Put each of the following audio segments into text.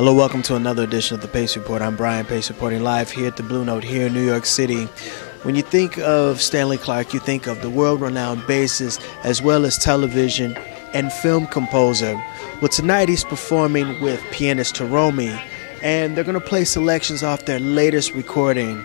Hello, welcome to another edition of the Pace Report. I'm Brian Pace, reporting live here at the Blue Note here in New York City. When you think of Stanley Clarke, you think of the world-renowned bassist as well as television and film composer. Well, tonight he's performing with pianist Hiromi, and they're going to play selections off their latest recording.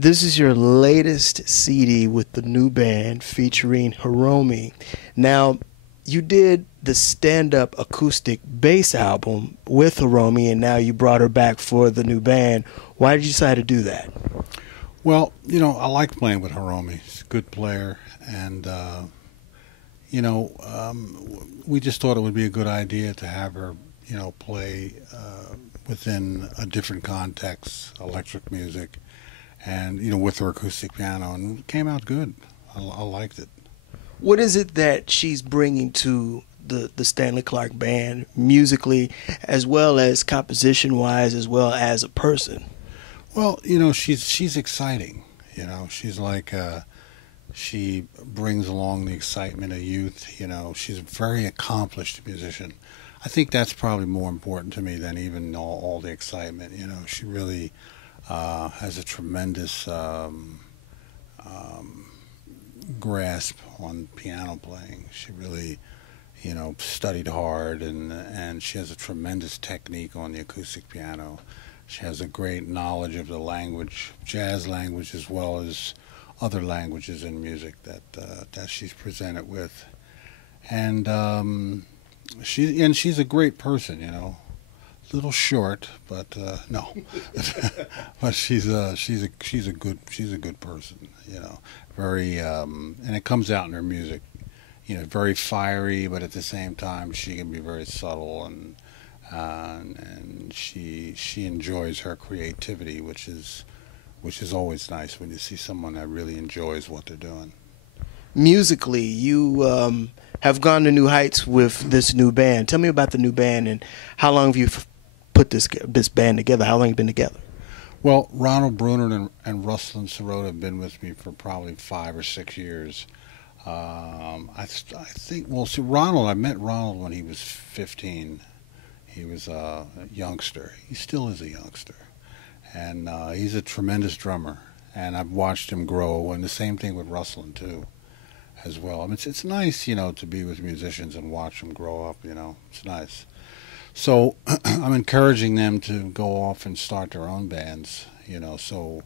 This is your latest CD with the new band featuring Hiromi. Now, you did the stand-up acoustic bass album with Hiromi, and now you brought her back for the new band. Why did you decide to do that? Well, you know, I like playing with Hiromi. She's a good player, and, we just thought it would be a good idea to have her, play within a different context, electric music, and, with her acoustic piano, and it came out good. I liked it. What is it that she's bringing to the Stanley Clarke Band musically, as well as composition-wise, as well as a person? Well, she's exciting. She's like, she brings along the excitement of youth. She's a very accomplished musician. I think that's probably more important to me than even all the excitement. She really has a tremendous grasp on piano playing. She really, studied hard, and she has a tremendous technique on the acoustic piano. She has a great knowledge of the language, jazz language, as well as other languages in music that she's presented with. And she's a great person, little short, but no, but she's a good person, very, and it comes out in her music, very fiery, but at the same time she can be very subtle, and she enjoys her creativity, which is always nice when you see someone that really enjoys what they're doing. Musically, you have gone to new heights with this new band. Tell me about the new band, and how long have you put this band together? How long have you been together? Well, Ronald Bruner and Ruslan Sirota have been with me for probably 5 or 6 years. I think, well, see, I met Ronald when he was 15. He was a youngster. He still is a youngster. And he's a tremendous drummer. And I've watched him grow, and the same thing with Ruslan, too, as well. I mean, it's nice, to be with musicians and watch them grow up, It's nice. So I'm encouraging them to go off and start their own bands, so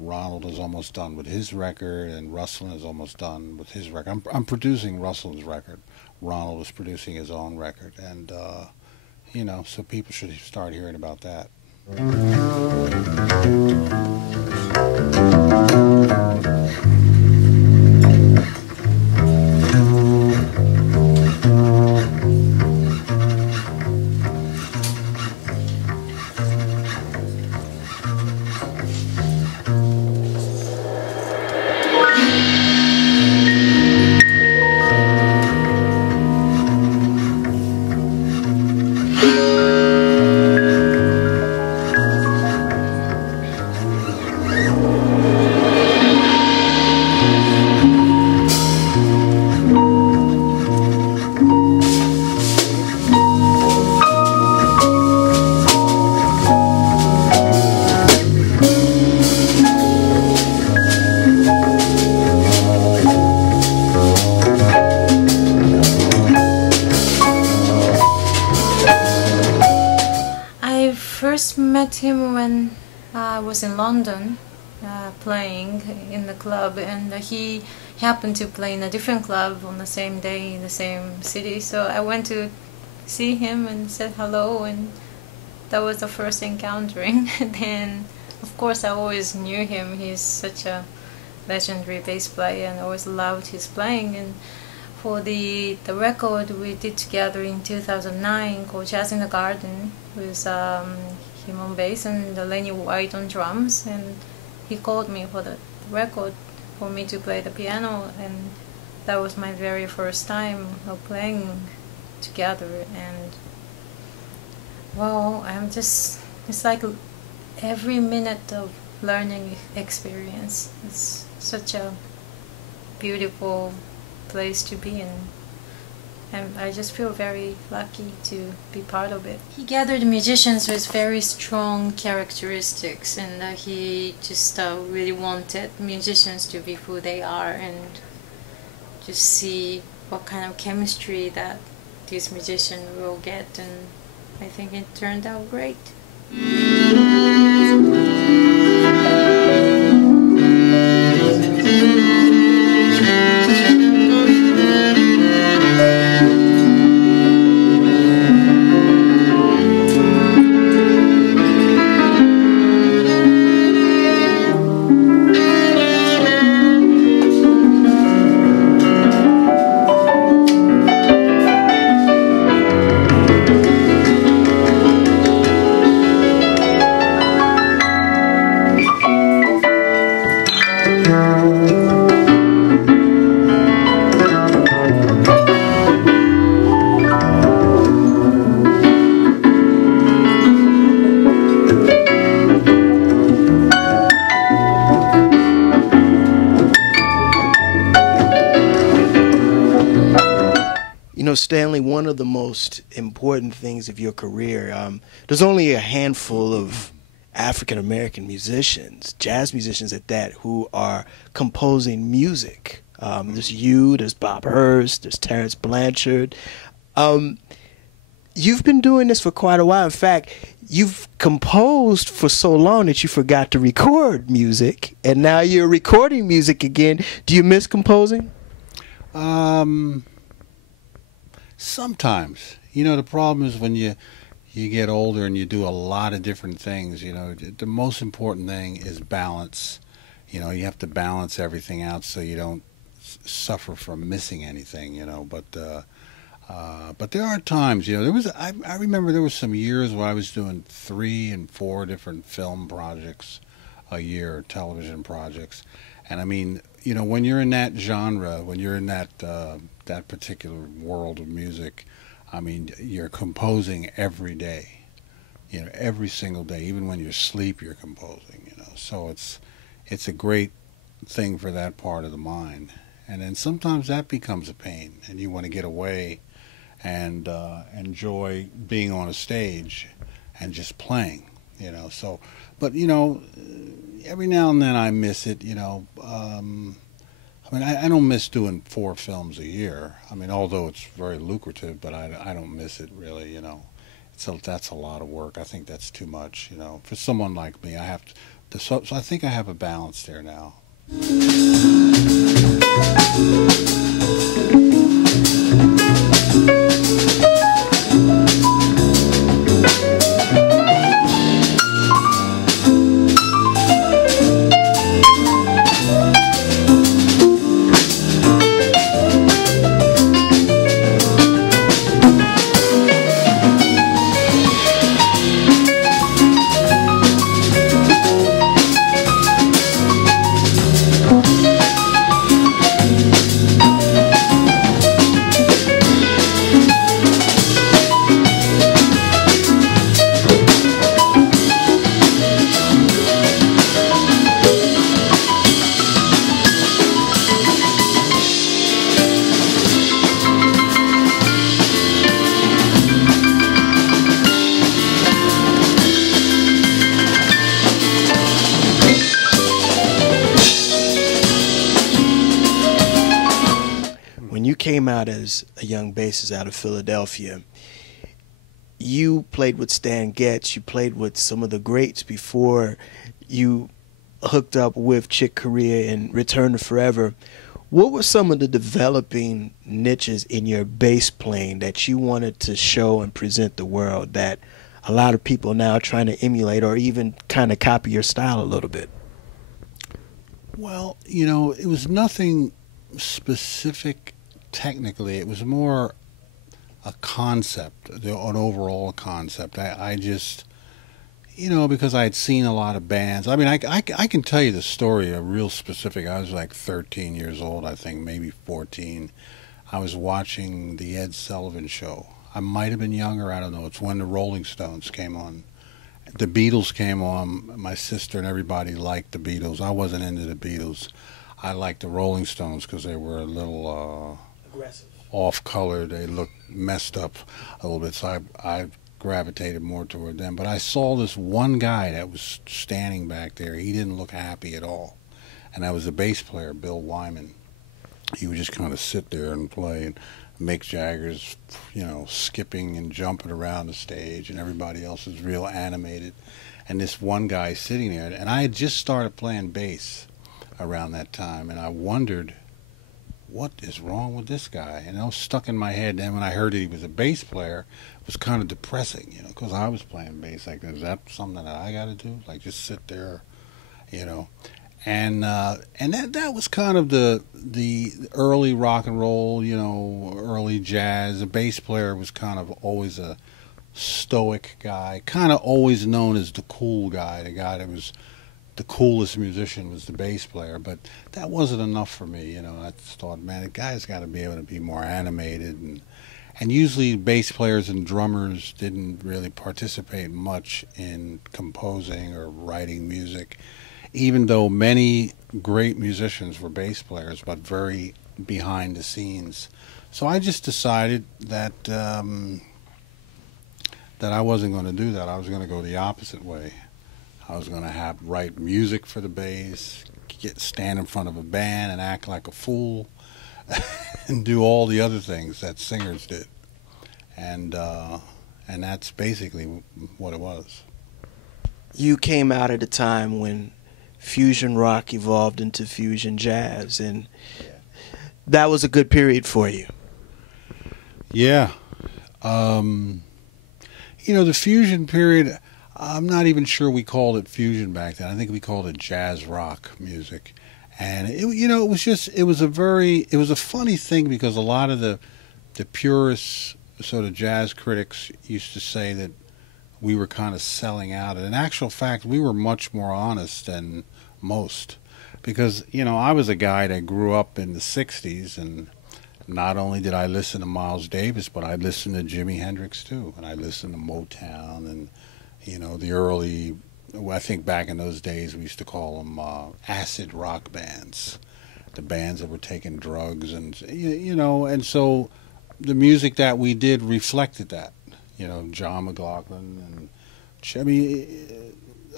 Ronald is almost done with his record, and Ruslan is almost done with his record. I'm producing Ruslan's record. Ronald is producing his own record, and, so people should start hearing about that. first met him when I was in London playing in the club, and he happened to play in a different club on the same day in the same city. So I went to see him and said hello, and that was the first encountering. Then, of course, I always knew him. He's such a legendary bass player, and I always loved his playing. And for the record we did together in 2009 called Jazz in the Garden with him on bass and Lenny White on drums, and he called me for the record for me to play the piano, and that was my very first time of playing together. And well, it's like every minute of learning experience. It's such a beautiful place to be in, and I just feel very lucky to be part of it. He gathered musicians with very strong characteristics, and he just really wanted musicians to be who they are and just see what kind of chemistry that these musicians will get, and I think it turned out great. You know, Stanley, one of the most important things of your career, there's only a handful of African-American musicians, jazz musicians at that, who are composing music. There's you, there's Bob Hurst, there's Terrence Blanchard. You've been doing this for quite a while. In fact, you've composed for so long that you forgot to record music, and now you're recording music again. Do you miss composing? Sometimes. You know, the problem is when you get older and you do a lot of different things, you know, the most important thing is balance. You know, you have to balance everything out so you don't suffer from missing anything, you know. But there are times, you know, I remember there was some years where I was doing 3 and 4 different film projects a year, television projects. And I mean, you know, when you're in that genre, when you're in that particular world of music, I mean, you're composing every day, you know, every single day. Even when you sleep, you're composing, you know. So it's a great thing for that part of the mind. And then sometimes that becomes a pain, and you want to get away and enjoy being on a stage and just playing, you know. So, but, you know, every now and then I miss it, you know. I mean, I don't miss doing 4 films a year. I mean, although it's very lucrative, but I don't miss it really, you know. That's a lot of work. I think that's too much, you know. For someone like me, I have to so I think I have a balance there now. When you came out as a young bassist out of Philadelphia, you played with Stan Getz, you played with some of the greats before you hooked up with Chick Corea and Return to Forever. What were some of the developing niches in your bass playing that you wanted to show and present the world that a lot of people now are trying to emulate or even kind of copy your style a little bit? Well, you know, it was nothing specific technically. It was more a concept, an overall concept. I just, you know, because I had seen a lot of bands. I mean, I can tell you the story, a real specific. I was like 13 years old, I think, maybe 14. I was watching the Ed Sullivan Show. I might have been younger, I don't know. It's when the Rolling Stones came on. The Beatles came on. My sister and everybody liked the Beatles. I wasn't into the Beatles. I liked the Rolling Stones because they were a little Aggressive, off-color. They looked messed up a little bit, so I gravitated more toward them. But I saw this one guy that was standing back there. He didn't look happy at all, and that was the bass player, Bill Wyman. He would just kind of sit there and play, and Mick Jagger's, you know, skipping and jumping around the stage, and everybody else is real animated, and this one guy sitting there. And I had just started playing bass around that time, and I wondered, what is wrong with this guy? And it was stuck in my head. And when I heard that he was a bass player, it was kind of depressing, you know, because I was playing bass. Like, is that something that I got to do? Like, just sit there, you know? And that was kind of the early rock and roll, you know, early jazz. The bass player was kind of always a stoic guy, kind of always known as the cool guy, the guy that was the coolest musician was the bass player. But that wasn't enough for me, you know. I just thought, man, the guy's got to be able to be more animated. And usually bass players and drummers didn't really participate much in composing or writing music, even though many great musicians were bass players, but very behind the scenes. So I just decided that that I wasn't going to do that. I was going to go the opposite way. I was going to write music for the bass, stand in front of a band and act like a fool, and do all the other things that singers did. And that's basically what it was. You came out at a time when fusion rock evolved into fusion jazz, and that was a good period for you. Yeah. You know, the fusion period, I'm not even sure we called it fusion back then. I think we called it jazz rock music. And, you know, it was a funny thing, because a lot of the purists, sort of jazz critics, used to say that we were kind of selling out. And in actual fact, we were much more honest than most, because, you know, I was a guy that grew up in the 60s, and not only did I listen to Miles Davis, but I listened to Jimi Hendrix too, and I listened to Motown, and, you know, the early, I think back in those days we used to call them acid rock bands, the bands that were taking drugs, and, you know, and so the music that we did reflected that, you know, John McLaughlin, and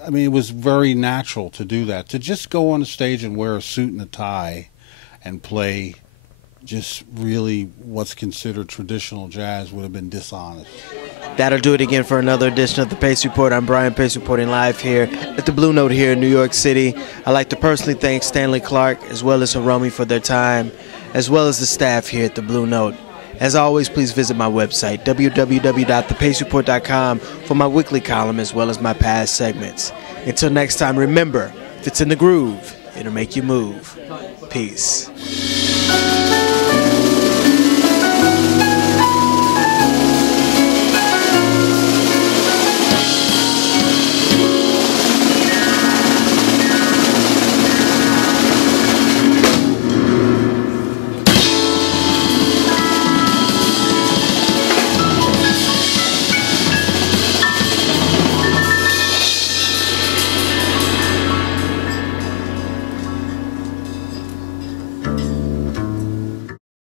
I mean, it was very natural to do that, to just go on the stage and wear a suit and a tie and play just really what's considered traditional jazz would have been dishonest. That'll do it again for another edition of the Pace Report. I'm Brian Pace, reporting live here at the Blue Note here in New York City. I'd like to personally thank Stanley Clarke as well as Hiromi for their time, as well as the staff here at the Blue Note. As always, please visit my website, www.thepacereport.com, for my weekly column as well as my past segments. Until next time, remember, if it's in the groove, it'll make you move. Peace.